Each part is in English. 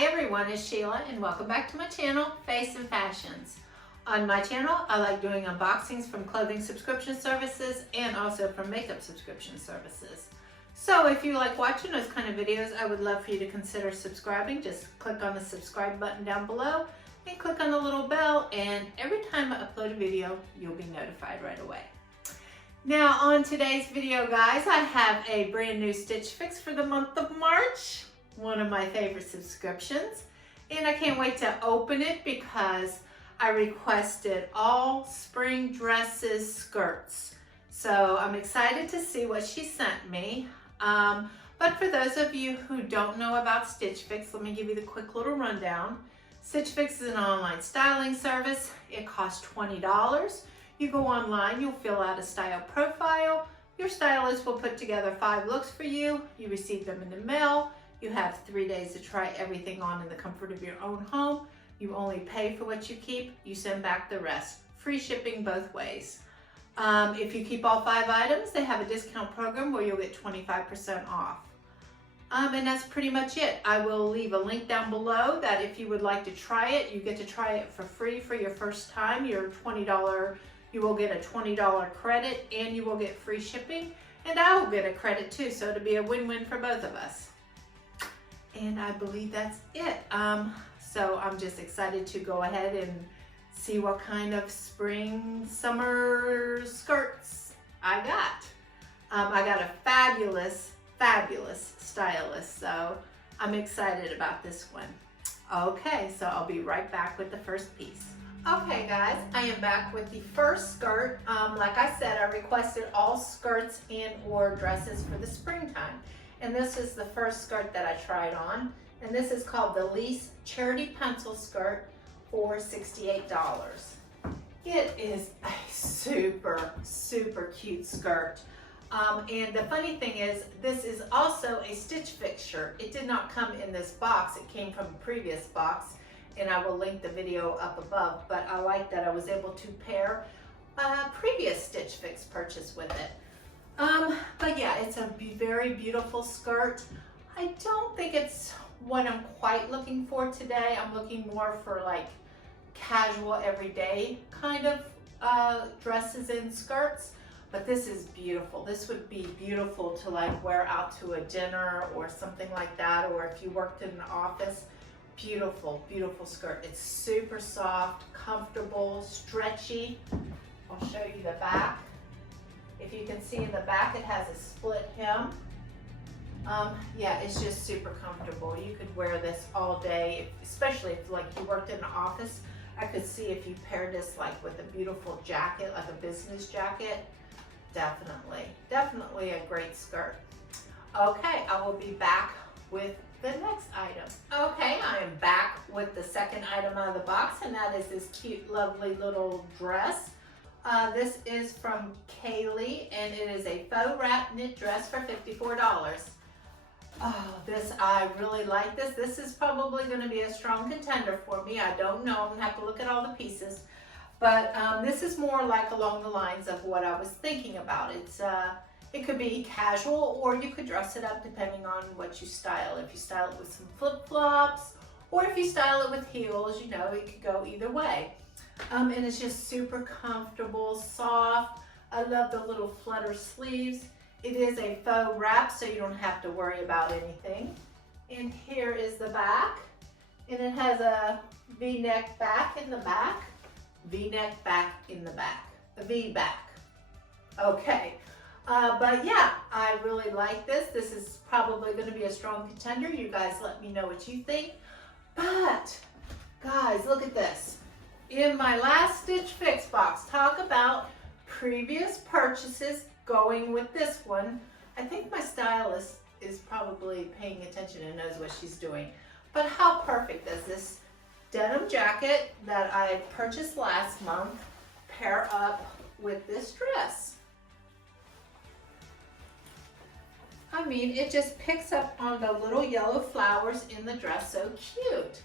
Hi everyone, it's Sheila and welcome back to my channel, Face and Fashions. On my channel, I like doing unboxings from clothing subscription services and also from makeup subscription services. So if you like watching those kind of videos, I would love for you to consider subscribing. Just click on the subscribe button down below and click on the little bell, and every time I upload a video, you'll be notified right away. Now on today's video, guys, I have a brand new Stitch Fix for the month of March. One of my favorite subscriptions, and I can't wait to open it because I requested all spring dresses, skirts. So I'm excited to see what she sent me. But for those of you who don't know about Stitch Fix, let me give you the quick little rundown. Stitch Fix is an online styling service. It costs $20. You go online, you'll fill out a style profile. Your stylist will put together 5 looks for you. You receive them in the mail. You have 3 days to try everything on in the comfort of your own home. You only pay for what you keep. You send back the rest. Free shipping both ways. If you keep all 5 items, they have a discount program where you'll get 25% off. And that's pretty much it. I will leave a link down below that if you would like to try it, you get to try it for free for your first time. You will get a $20 credit and you will get free shipping. And I will get a credit too, so it'll be a win-win for both of us. And I believe that's it. So I'm just excited to go ahead and see what kind of spring, summer skirts I got. I got a fabulous, fabulous stylist, so I'm excited about this one. Okay, so I'll be right back with the first piece. Okay guys, I am back with the first skirt. Like I said, I requested all skirts and or dresses for the springtime. And this is the first skirt that I tried on. And this is called the Lease Charity Pencil Skirt for $68. It is a super, super cute skirt. And the funny thing is, this is also a Stitch Fix shirt. It did not come in this box. It came from a previous box. And I will link the video up above. But I like that I was able to pair a previous Stitch Fix purchase with it. But yeah, it's a very beautiful skirt. I don't think it's what I'm quite looking for today. I'm looking more for like casual everyday kind of dresses and skirts, but this is beautiful. This would be beautiful to like wear out to a dinner or something like that, or if you worked in an office. Beautiful, beautiful skirt. It's super soft, comfortable, stretchy. I'll show you the back. If you can see in the back, it has a split hem. Yeah, it's just super comfortable. You could wear this all day, especially if like you worked in an office. I could see if you paired this like with a beautiful jacket, like a business jacket. Definitely, definitely a great skirt. Okay, I will be back with the next item. Okay, I am back with the second item out of the box, and that is this cute, lovely little dress. This is from Kaeley, and it is a faux wrap knit dress for $54. Oh, I really like this. This is probably going to be a strong contender for me. I don't know. I'm going to have to look at all the pieces. But this is more like along the lines of what I was thinking about. It could be casual, or you could dress it up depending on what you style. If you style it with some flip-flops, or if you style it with heels, you know, it could go either way. And it's just super comfortable, soft. I love the little flutter sleeves. It is a faux wrap, so you don't have to worry about anything. And here is the back. And it has a V-neck back in the back. V-neck back in the back. A V-back. Okay. But yeah, I really like this. This is probably going to be a strong contender. You guys let me know what you think. But, guys, look at this. In my last Stitch Fix box, talk about previous purchases going with this one. I think my stylist is probably paying attention and knows what she's doing. But how perfect does this denim jacket that I purchased last month pair up with this dress? I mean, it just picks up on the little yellow flowers in the dress. So cute.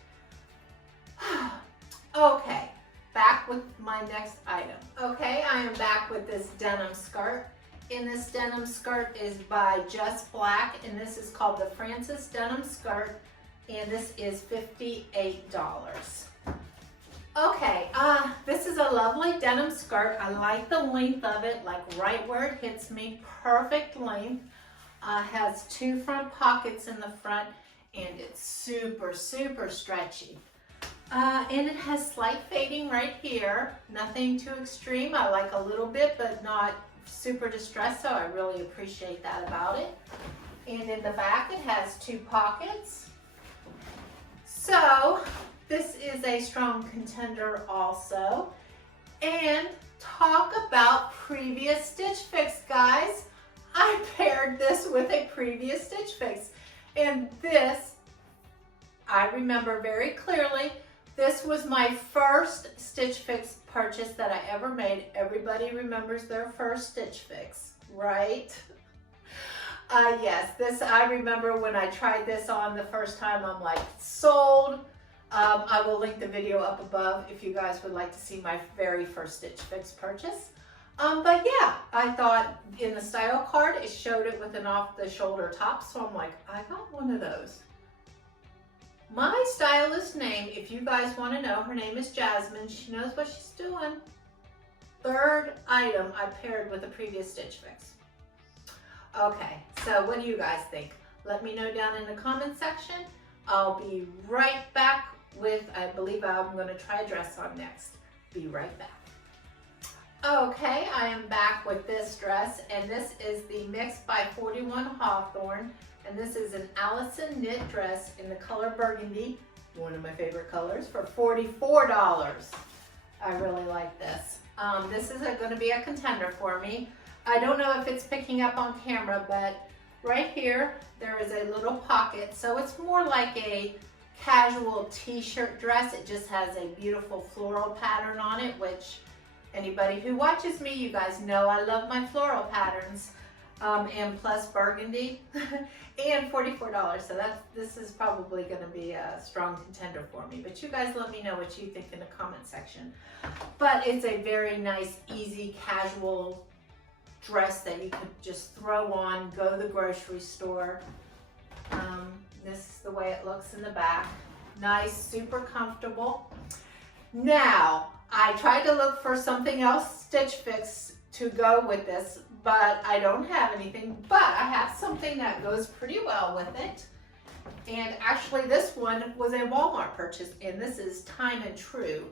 Okay, back with my next item. Okay, I am back with this denim skirt. And this denim skirt is by Just Black, and this is called the Francis Denim Skirt. and this is $58. Okay, this is a lovely denim skirt. I like the length of it, like right where it hits me, perfect length. Has two front pockets in the front, and it's super, super stretchy. And it has slight fading right here, nothing too extreme. I like a little bit, but not super distressed, so I really appreciate that about it. And in the back, it has two pockets. So this is a strong contender also. And talk about previous Stitch Fix, guys. I paired this with a previous Stitch Fix. And this, I remember very clearly, this was my first Stitch Fix purchase that I ever made. Everybody remembers their first Stitch Fix, right? Yes, this, I remember when I tried this on the first time, I'm like, sold. I will link the video up above if you guys would like to see my very first Stitch Fix purchase. But yeah, I thought in the style card, it showed it with an off-the-shoulder top, so I'm like, I got one of those. My stylist name, if you guys want to know, her name is Jasmine. She knows what she's doing. Third item I paired with a previous Stitch Fix. Okay, so what do you guys think? Let me know down in the comment section. I'll be right back with, I believe I'm going to try a dress on next. Be right back. Okay, I am back with this dress, and this is the Mix by 41 Hawthorn, and this is an Allison knit dress in the color burgundy, one of my favorite colors, for $44. I really like this. This is going to be a contender for me. I don't know if it's picking up on camera, but right here there is a little pocket, so it's more like a casual t-shirt dress. It just has a beautiful floral pattern on it, which anybody who watches me, you guys know I love my floral patterns, and plus burgundy, and $44. So this is probably going to be a strong contender for me. But you guys let me know what you think in the comment section. But it's a very nice, easy, casual dress that you could just throw on, go to the grocery store. This is the way it looks in the back. Nice, super comfortable. Now, I tried to look for something else Stitch Fix to go with this, but I don't have anything, but I have something that goes pretty well with it. And actually this one was a Walmart purchase, and this is Time and True,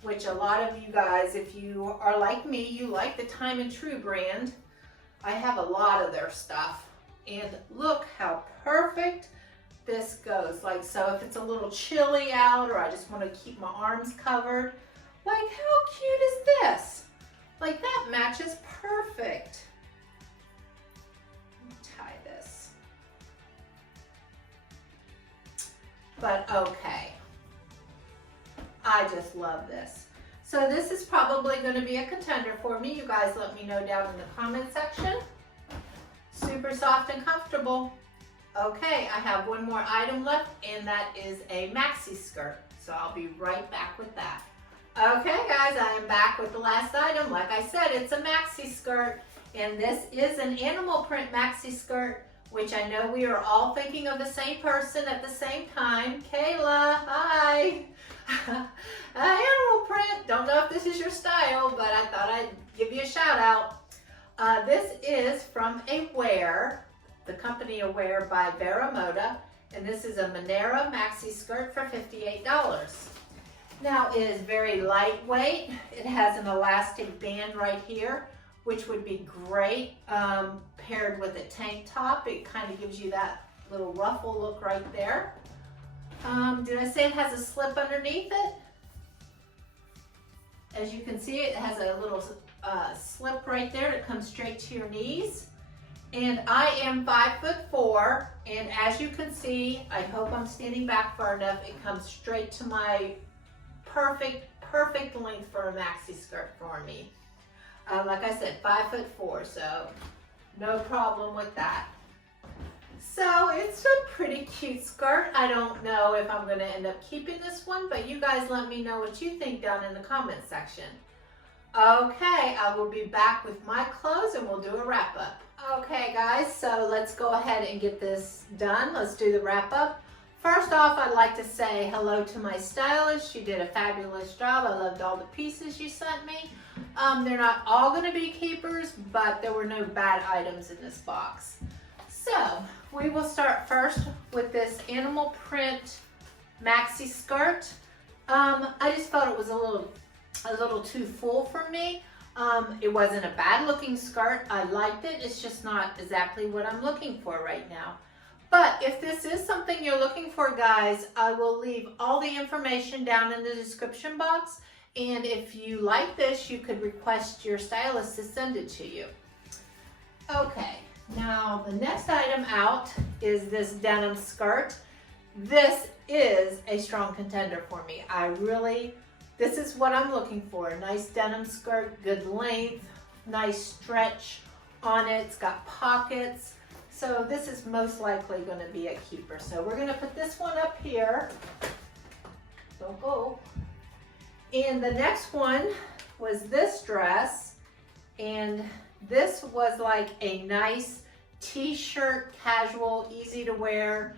which a lot of you guys, if you are like me, you like the Time and True brand. I have a lot of their stuff, and look how perfect this goes. Like, so if it's a little chilly out, or I just want to keep my arms covered, like how cute is this? Like that matches perfect. Let me tie this. But okay, I just love this. So this is probably going to be a contender for me. You guys let me know down in the comment section. Super soft and comfortable. Okay, I have one more item left, and that is a maxi skirt. So I'll be right back with that. Okay guys, I am back with the last item. Like I said, it's a maxi skirt, and this is an animal print maxi skirt, which I know we are all thinking of the same person at the same time. Kaela, hi. Animal print, don't know if this is your style, but I thought I'd give you a shout out. This is from Aware, the company Aware by Vero Moda, and this is a Minara maxi skirt for $58. Now it is very lightweight. It has an elastic band right here, which would be great paired with a tank top. It kind of gives you that little ruffle look right there. Did I say it has a slip underneath it? As you can see, it has a little slip right there that comes straight to your knees. And I am 5'4", and as you can see, I hope I'm standing back far enough, it comes straight to my perfect length for a maxi skirt for me. Like I said, 5'4", so no problem with that. So it's a pretty cute skirt. I don't know if I'm going to end up keeping this one, but you guys let me know what you think down in the comment section. Okay, I will be back with my clothes and we'll do a wrap up. Okay guys, so let's go ahead and get this done. Let's do the wrap up. First off, I'd like to say hello to my stylist. She did a fabulous job. I loved all the pieces you sent me. They're not all going to be keepers, but there were no bad items in this box. So we will start first with this animal print maxi skirt. I just thought it was a little too full for me. It wasn't a bad looking skirt. I liked it. It's just not exactly what I'm looking for right now. But if this is something you're looking for, guys, I will leave all the information down in the description box. And if you like this, you could request your stylist to send it to you. Okay, now the next item out is this denim skirt. This is a strong contender for me. This is what I'm looking for. A nice denim skirt, good length, nice stretch on it. It's got pockets. So this is most likely going to be a keeper. So we're going to put this one up here. Don't go. And the next one was this dress. And this was like a nice t-shirt, casual, easy to wear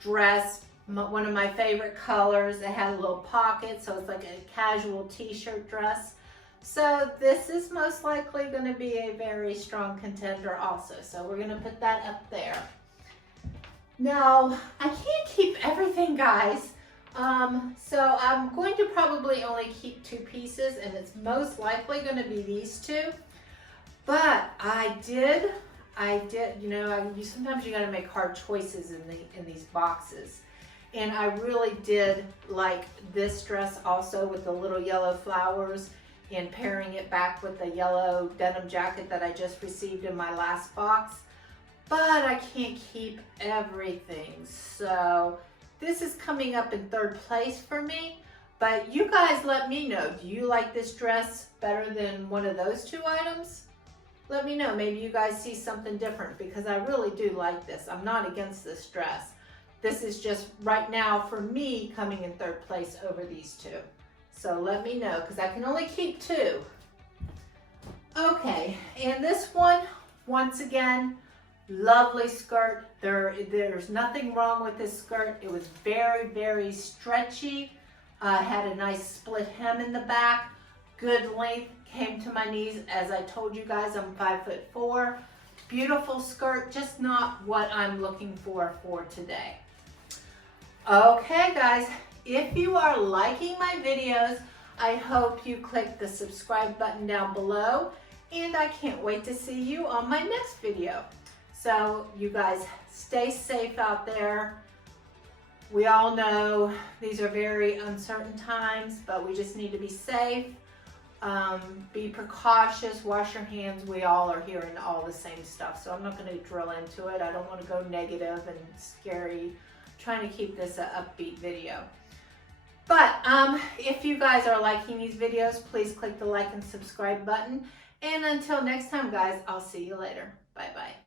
dress. One of my favorite colors. It had a little pocket, so it's like a casual t-shirt dress. So this is most likely going to be a very strong contender also. So we're going to put that up there. Now, I can't keep everything, guys. So I'm going to probably only keep 2 pieces, and it's most likely going to be these 2. But I did, you know, sometimes you got to make hard choices in these boxes. And I really did like this dress also with the little yellow flowers, and pairing it back with the yellow denim jacket that I just received in my last box. But I can't keep everything. So this is coming up in 3rd place for me. But you guys let me know, do you like this dress better than one of those 2 items? Let me know, maybe you guys see something different, because I really do like this. I'm not against this dress. This is just right now for me coming in 3rd place over these 2. So let me know, because I can only keep 2. Okay, and this one, once again, lovely skirt. There's nothing wrong with this skirt. It was very, very stretchy. Had a nice split hem in the back. Good length, came to my knees. As I told you guys, I'm 5'4". Beautiful skirt, just not what I'm looking for today. Okay, guys. If you are liking my videos, I hope you click the subscribe button down below, and I can't wait to see you on my next video. So you guys stay safe out there. We all know these are very uncertain times, but we just need to be safe. Be precautious, wash your hands. We all are hearing all the same stuff, so I'm not going to drill into it. I don't want to go negative and scary. I'm trying to keep this an upbeat video. But if you guys are liking these videos, please click the like and subscribe button. And until next time, guys, I'll see you later. Bye-bye.